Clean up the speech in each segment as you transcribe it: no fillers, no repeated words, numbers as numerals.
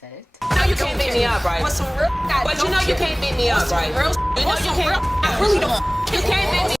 said it. No, you can't beat me up, right? What's some real? But you know you can't beat me up, right? You know you can't. I really don't. You can't beat me.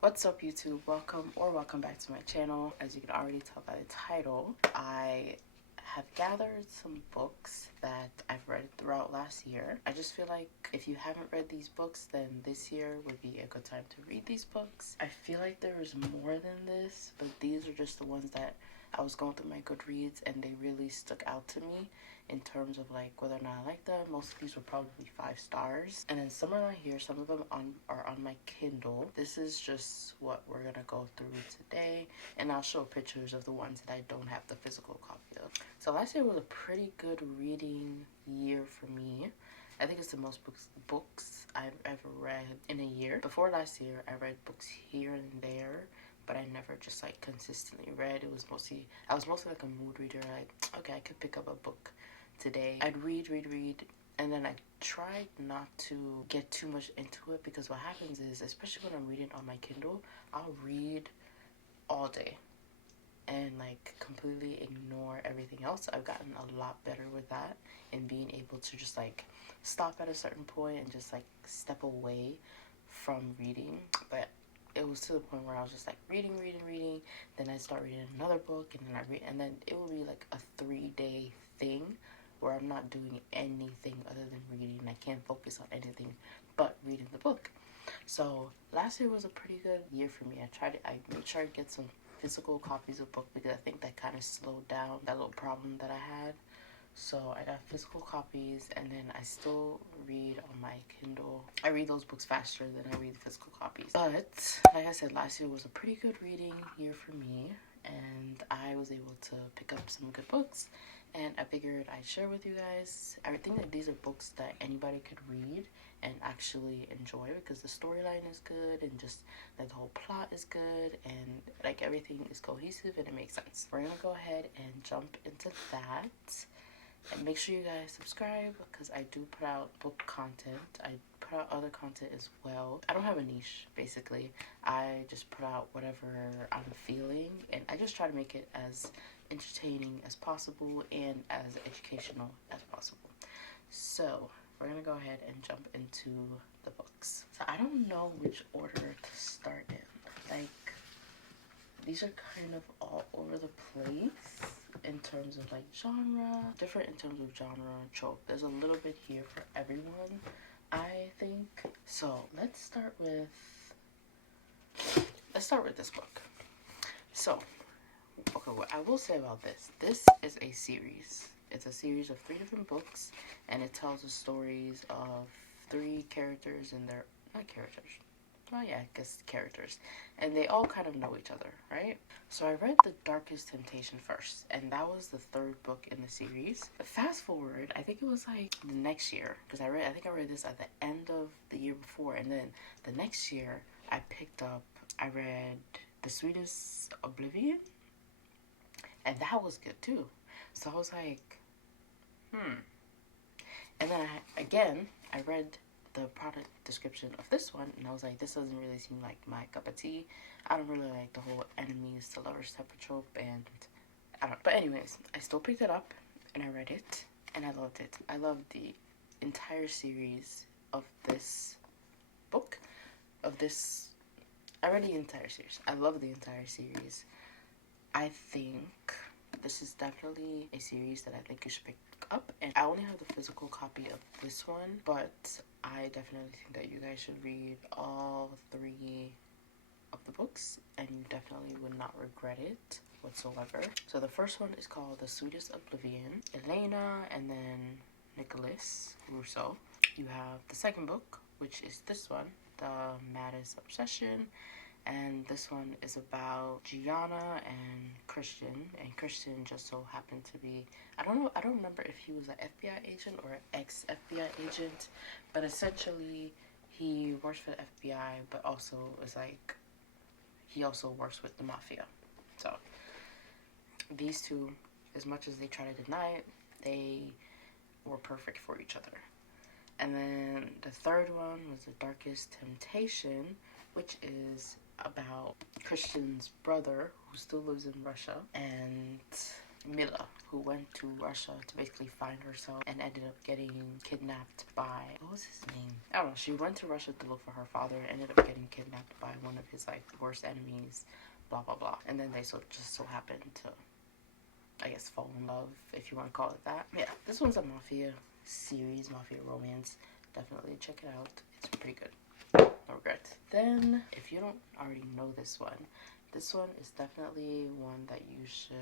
What's up, YouTube? Welcome back to my channel. As you can already tell by the title, I have gathered some books that I've read throughout last year. I just feel like if you haven't read these books, then this year would be a good time to read these books. I feel like there is more than this, but these are just the ones that I was going through my Goodreads and they really stuck out to me in terms of like whether or not I like them. Most of these were probably 5 stars. And then some are not here, some of them are on my Kindle. This is just what we're gonna go through today, and I'll show pictures of the ones that I don't have the physical copy of. So last year was a pretty good reading year for me. I think it's the most books I've ever read in a year. Before last year, I read books here and there, but I never just like consistently read. I was mostly like a mood reader. Like, okay, I could pick up a book today. I'd read, and then I tried not to get too much into it, because what happens is, especially when I'm reading on my Kindle, I'll read all day and like completely ignore everything else. I've gotten a lot better with that and being able to just like stop at a certain point and just like step away from reading. But it was to the point where I was just like reading, then I'd start reading another book, and then it would be like a 3-day thing where I'm not doing anything other than reading. I can't focus on anything but reading the book. So last year was a pretty good year for me. I made sure I get some physical copies of books, because I think that kind of slowed down that little problem that I had. So I got physical copies, and then I still read on my Kindle. I read those books faster than I read physical copies. But like I said, last year was a pretty good reading year for me, and I was able to pick up some good books, and I figured I'd share with you guys. I think that these are books that anybody could read and actually enjoy, because the storyline is good and just like the whole plot is good and like everything is cohesive and it makes sense. We're gonna go ahead and jump into that. And make sure you guys subscribe, because I do put out book content. I put out other content as well. I don't have a niche, basically. I just put out whatever I'm feeling, and I just try to make it as entertaining as possible and as educational as possible. So we're gonna go ahead and jump into the books. So I don't know which order to start in. Like, these are kind of all over the place in terms of like genre, different in terms of genre and trope. There's a little bit here for everyone, I think. So let's start with this book. So, okay, what I will say about this is a series. It's a series of 3 different books, and it tells the stories of 3 characters and their, not characters, well, yeah, I guess characters, and they all kind of know each other, right? So I read The Darkest Temptation first, and that was the 3rd book in the series. But fast forward, I think it was like the next year, because I think I read this at the end of the year before, and then the next year I read The Sweetest, Oblivion, and that was good too. So I was like, and then I read the product description of this one, and I was like, this doesn't really seem like my cup of tea. I don't really like the whole enemies to lovers type of trope, and I don't. But anyways, I still picked it up and I read it, and I loved it. I loved the entire series of this book. I read the entire series. I love the entire series. I think this is definitely a series that I think you should pick up, and I only have the physical copy of this one, but I definitely think that you guys should read all 3 of the books, and you definitely would not regret it whatsoever. So the first one is called The Sweetest Oblivion, Elena and then Nicholas Rousseau. You have the second book, which is this one, The Maddest Obsession, and this one is about Gianna and Christian just so happened to be, I don't remember if he was an FBI agent or an ex-FBI agent, but essentially he works for the FBI, but also is like, he also works with the mafia. So these 2, as much as they try to deny it, they were perfect for each other. And then the 3rd one was The Darkest Temptation, which is about Christian's brother, who still lives in Russia, and Mila, who went to Russia to basically find herself and ended up getting kidnapped by, what was his name? I don't know. She went to Russia to look for her father and ended up getting kidnapped by one of his like worst enemies, blah blah blah. And then they just so happened to, I guess, fall in love, if you want to call it that. Yeah, this one's a mafia series, mafia romance. Definitely check it out. It's pretty good. No regrets. Then, if you don't already know this one is definitely one that you should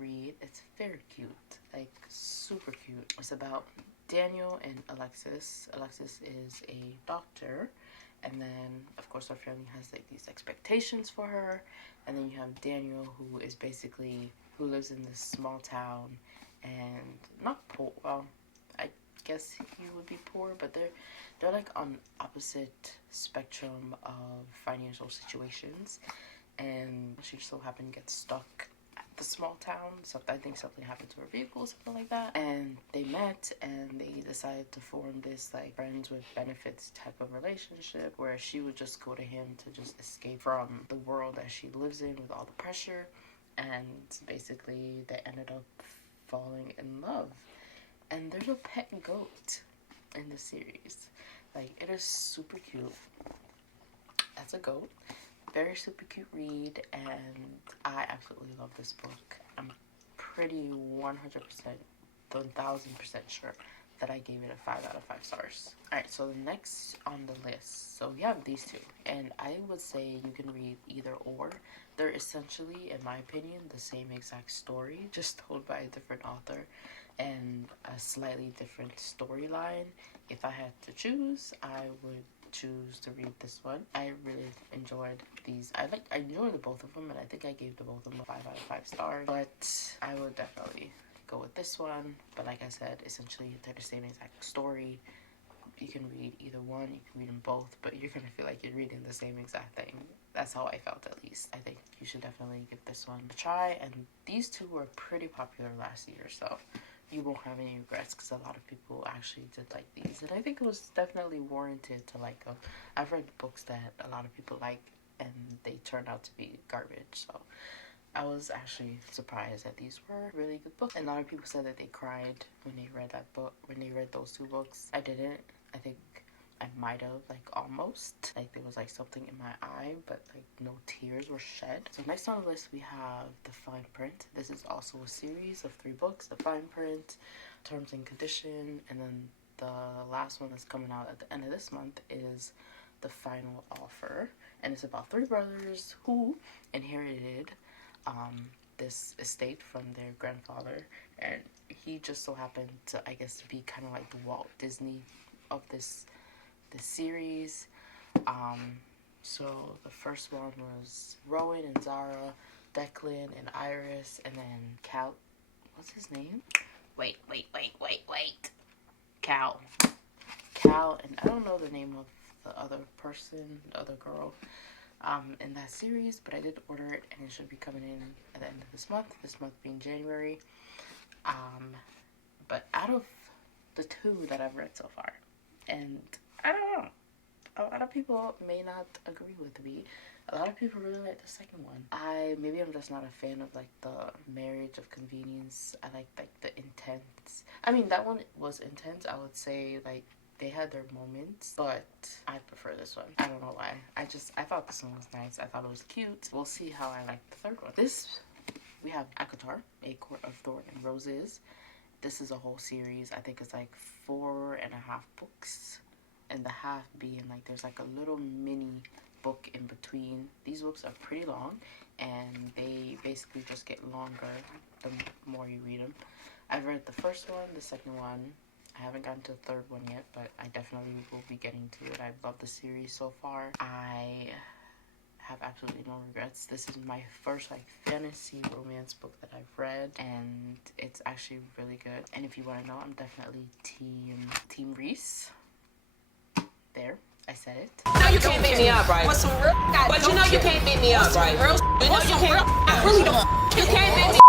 read. It's very cute, like super cute. It's about Daniel and Alexis. Alexis is a doctor, and then of course her family has like these expectations for her, and then you have Daniel, who is basically, who lives in this small town and not poor, well, I guess he would be poor, but they're like on opposite spectrum of financial situations, and she so happened to get stuck at the small town. So I think something happened to her vehicle, something like that, and they met and they decided to form this like friends with benefits type of relationship, where she would just go to him to just escape from the world that she lives in with all the pressure, and basically they ended up falling in love. And there's a pet goat in the series. Like, it is super cute. That's a goat. Very super cute read, and I absolutely love this book. I'm pretty 100%, 1000% sure that I gave it a 5 out of 5 stars. Alright, so the next on the list, so we have these two, and I would say you can read either or. They're essentially, in my opinion, the same exact story, just told by a different author and a slightly different storyline. If I had to choose, I would choose to read this one. I really enjoyed these. I enjoyed both of them, and I think I gave the both of them a 5 out of 5 stars, but I would definitely go with this one. But like I said, essentially they're the same exact story. You can read either one, you can read them both, but you're gonna feel like you're reading the same exact thing. That's how I felt, at least. I think you should definitely give this one a try, and these two were pretty popular last year, so you won't have any regrets, because a lot of people actually did like these, and I think it was definitely warranted to like them. I've read books that a lot of people like and they turned out to be garbage, so I was actually surprised that these were really good books. And a lot of people said that they cried when they read that book, when they read those two books. I didn't. I think I might have, like, almost. Like, there was, like, something in my eye, but, like, no tears were shed. So next on the list, we have The Fine Print. This is also a series of 3 books. The Fine Print, Terms and Condition, and then the last one that's coming out at the end of this month is The Final Offer. And it's about 3 brothers who inherited this estate from their grandfather, and he just so happened to, I guess, be kind of like the Walt Disney of this series. So the first one was Rowan and Zara, Declan and Iris, and then Cal. What's his name? Wait. Cal, and I don't know the name of the other person, the other girl, in that series, but I did order it, and it should be coming in at the end of this month being January. But out of the 2 that I've read so far, and I don't know, a lot of people may not agree with me. A lot of people really like the second one. Maybe I'm just not a fan of like the marriage of convenience. I like the intense. I mean, that one was intense. I would say, like, they had their moments, but I prefer this one. I don't know why. I thought this one was nice. I thought it was cute. We'll see how I like the third one. We have ACOTAR, A Court of Thorn and Roses. This is a whole series. I think it's like 4.5 books, and the half being like there's like a little mini book in between. These books are pretty long, and they basically just get longer the more you read them. I've read the first one, the second one. I haven't gotten to the third one yet, but I definitely will be getting to it. I love the series so far. I have absolutely no regrets. This is my first like fantasy romance book that I've read, and it's actually really good. And if you want to know, I'm definitely team Reese. There, I said it. No, you can't beat me up, right? But you know you can't beat me up, right? You know you can't. I really don't. You can't beat me.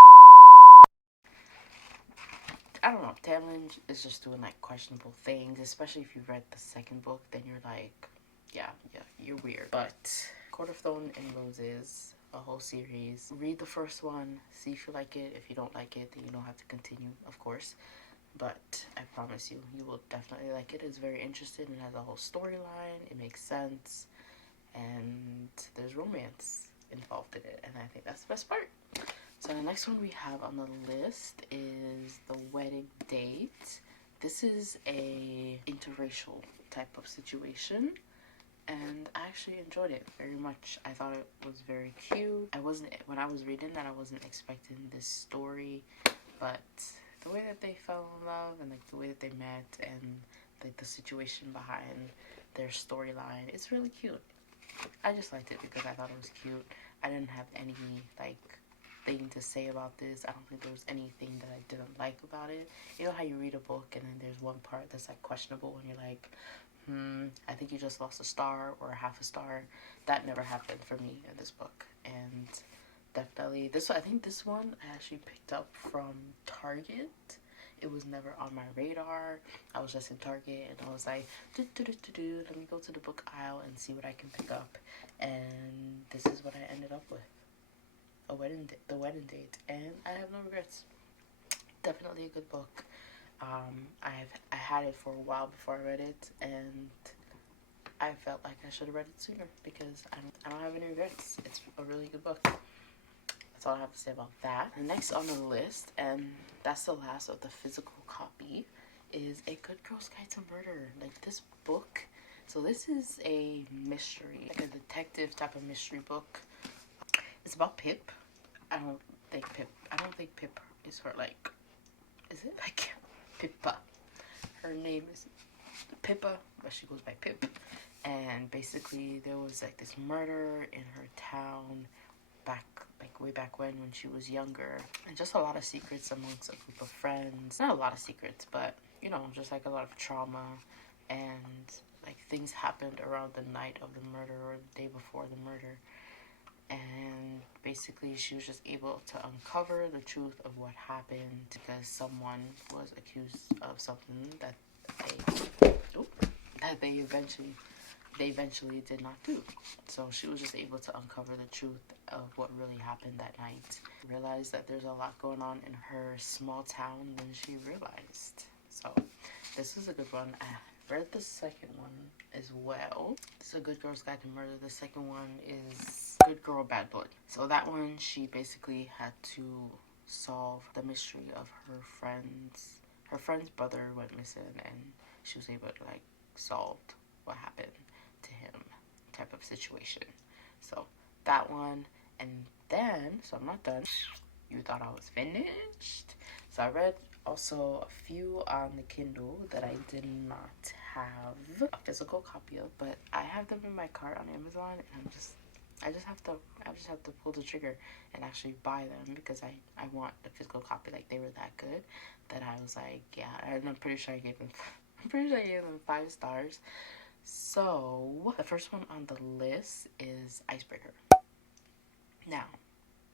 I don't know, Tamlin is just doing like questionable things, especially if you read the second book, then you're like, yeah, you're weird. But Court of Thorn and Roses, a whole series. Read the first one, see if you like it. If you don't like it, then you don't have to continue, of course. But I promise you, you will definitely like it. It's very interesting. It has a whole storyline. It makes sense. And there's romance involved in it. And I think that's the best part. So the next one we have on the list is The Wedding Date. This is a interracial type of situation. And I actually enjoyed it very much. I thought it was very cute. When I was reading that, I wasn't expecting this story. But the way that they fell in love and like the way that they met and like the situation behind their storyline, it's really cute. I just liked it because I thought it was cute. I didn't have any like thing to say about this. I don't think there was anything that I didn't like about it. You know how you read a book and then there's one part that's like questionable and you're like, I think you just lost a star or a half a star. That never happened for me in this book. And definitely I think this one I actually picked up from Target. It was never on my radar. I was just in Target and I was like, let me go to the book aisle and see what I can pick up. And this is what I ended up with. The Wedding Date. And I have no regrets. Definitely a good book. I had it for a while before I read it, and I felt like I should have read it sooner because I don't have any regrets. It's a really good book. That's all I have to say about that. The next on the list, and that's the last of the physical copy, is A Good Girl's Guide to Murder. Like this book, so this is a mystery, like a detective type of mystery book. It's about Pip. I don't think Pip is her, like, is it? Like, Pippa. Her name is Pippa, but she goes by Pip. And basically, there was, like, this murder in her town way back when she was younger. And just a lot of secrets amongst a group of friends. Not a lot of secrets, but, you know, just, like, a lot of trauma. And, like, things happened around the night of the murder or the day before the murder. And basically she was just able to uncover the truth of what happened because someone was accused of something that they eventually did not do. So she was just able to uncover the truth of what really happened that night. Realized that there's a lot going on in her small town than she realized. So this is a good one. I read the second one as well. It's A Good Girl's Guide to Murder. The second one is Good Girl, Bad Blood. So that one, she basically had to solve the mystery of her friend's brother went missing, and she was able to like solve what happened to him type of situation. So that one, and then, so I'm not done. You thought I was finished? So I read also a few on the Kindle that I did not have a physical copy of, but I have them in my cart on Amazon, and I just have to pull the trigger and actually buy them because I want the physical copy. Like, they were that good that I was like, yeah. And I'm pretty sure I gave them 5 stars. So the first one on the list is Icebreaker. Now,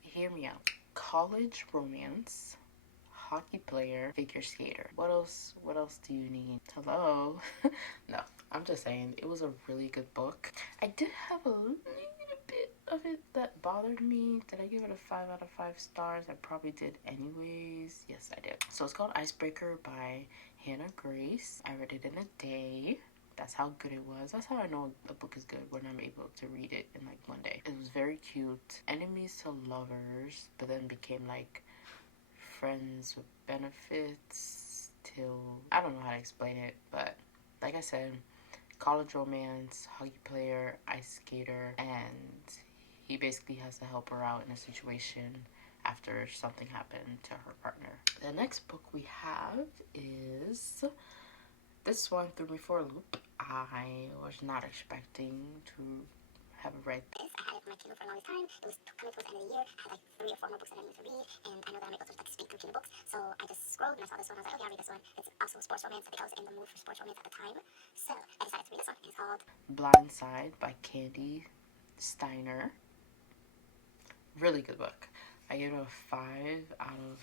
hear me out. College romance, hockey player, figure skater. What else do you need? Hello? No, I'm just saying, it was a really good book. I did have a little bit of it that bothered me. Did I give it a 5 out of 5 stars? I probably did anyways. Yes, I did. So it's called Icebreaker by Hannah Grace. I read it in a day. That's how good it was. That's how I know a book is good, when I'm able to read it in like one day. It was very cute. Enemies to lovers, but then became like friends with benefits till, I don't know how to explain it, but like I said, college romance, hockey player, ice skater, and he basically has to help her out in a situation after something happened to her partner. The next book we have is, this one threw me for a loop. I was not expecting to have read this. I had it on my Kindle for the longest time. It was coming towards the end of the year. I had like 3 or 4 more books that I needed to read, and I know that I'm able to like speed through Kindle books. So I just scrolled and I saw this one. I was like, okay, I'll read this one. It's also sports romance. I think I was in the mood for sports romance at the time, so I decided to read this one. It's called Blide Side by Candy Steiner. Really good book. I gave it a 5 out of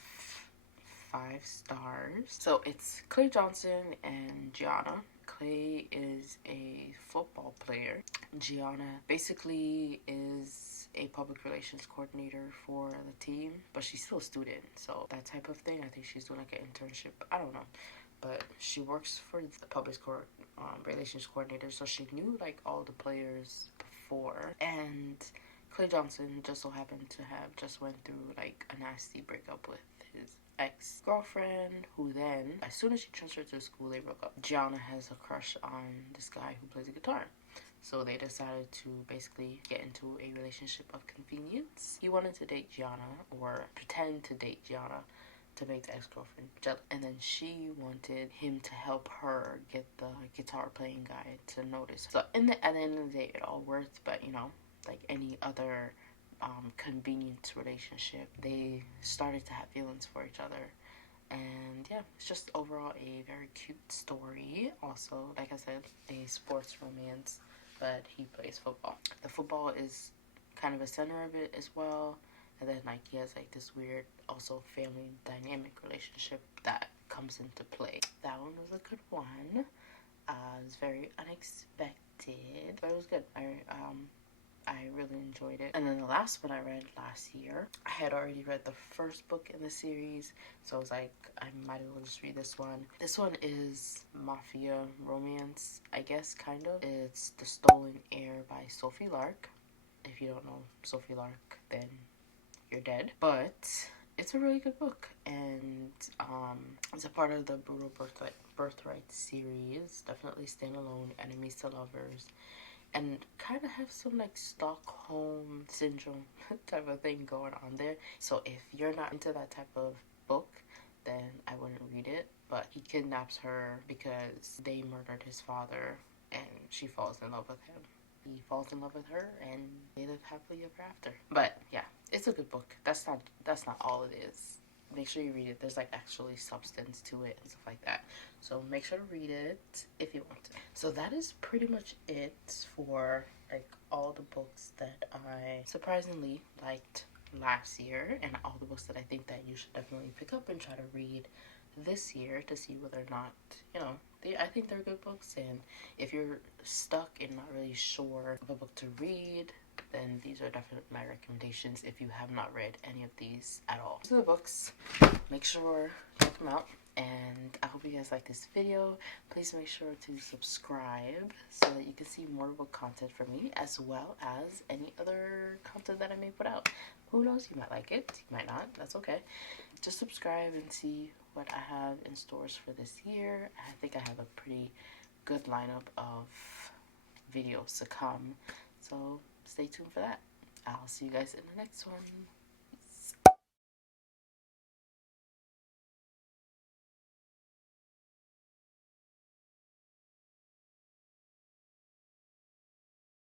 5 stars. So it's Claire Johnson and Gianna. Clay is a football player. Gianna basically is a public relations coordinator for the team, but she's still a student, so that type of thing. I think she's doing like an internship. I don't know, but she works for the public relations coordinator, so she knew like all the players before. And Clay Johnson just so happened to have just went through like a nasty breakup with his ex-girlfriend, who then, as soon as she transferred to school, they broke up. Gianna has a crush on this guy who plays the guitar. So they decided to basically get into a relationship of convenience. He wanted to date Gianna, or pretend to date Gianna, to make the ex-girlfriend jealous. And then she wanted him to help her get the guitar playing guy to notice. So at the end of the day, it all worked, but you know, like any other convenience relationship, they started to have feelings for each other. And yeah, it's just overall a very cute story. Also, like I said, a sports romance, but he plays football. The football is kind of a center of it as well. And then like he has like this weird also family dynamic relationship that comes into play. That one was a good one. It was very unexpected, but it was good. I really enjoyed it. And then the last one I read last year, I had already read the first book in the series, so I was like, I might as well just read this one. This one is mafia romance, I guess, kind of. It's The Stolen Heir by Sophie Lark. If you don't know Sophie Lark, then you're dead. But it's a really good book, and it's a part of the Brutal Birthright series. Definitely standalone, enemies to lovers. And kind of have some like Stockholm syndrome type of thing going on there. So if you're not into that type of book, then I wouldn't read it. But he kidnaps her because they murdered his father, and she falls in love with him. He falls in love with her, and they live happily ever after. But yeah, it's a good book. That's not all it is. Make sure you read it. There's like actually substance to it and stuff like that. So make sure to read it if you want to. So that is pretty much it for like all the books that I surprisingly liked last year, and all the books that I think that you should definitely pick up and try to read this year to see whether or not, you know, I think they're good books. And if you're stuck and not really sure of a book to read, then these are definitely my recommendations if you have not read any of these at all. These are the books. Make sure to check them out. And I hope you guys like this video. Please make sure to subscribe so that you can see more book content from me, as well as any other content that I may put out. Who knows? You might like it. You might not. That's okay. Just subscribe and see what I have in stores for this year. I think I have a pretty good lineup of videos to come. So stay tuned for that. I'll see you guys in the next one.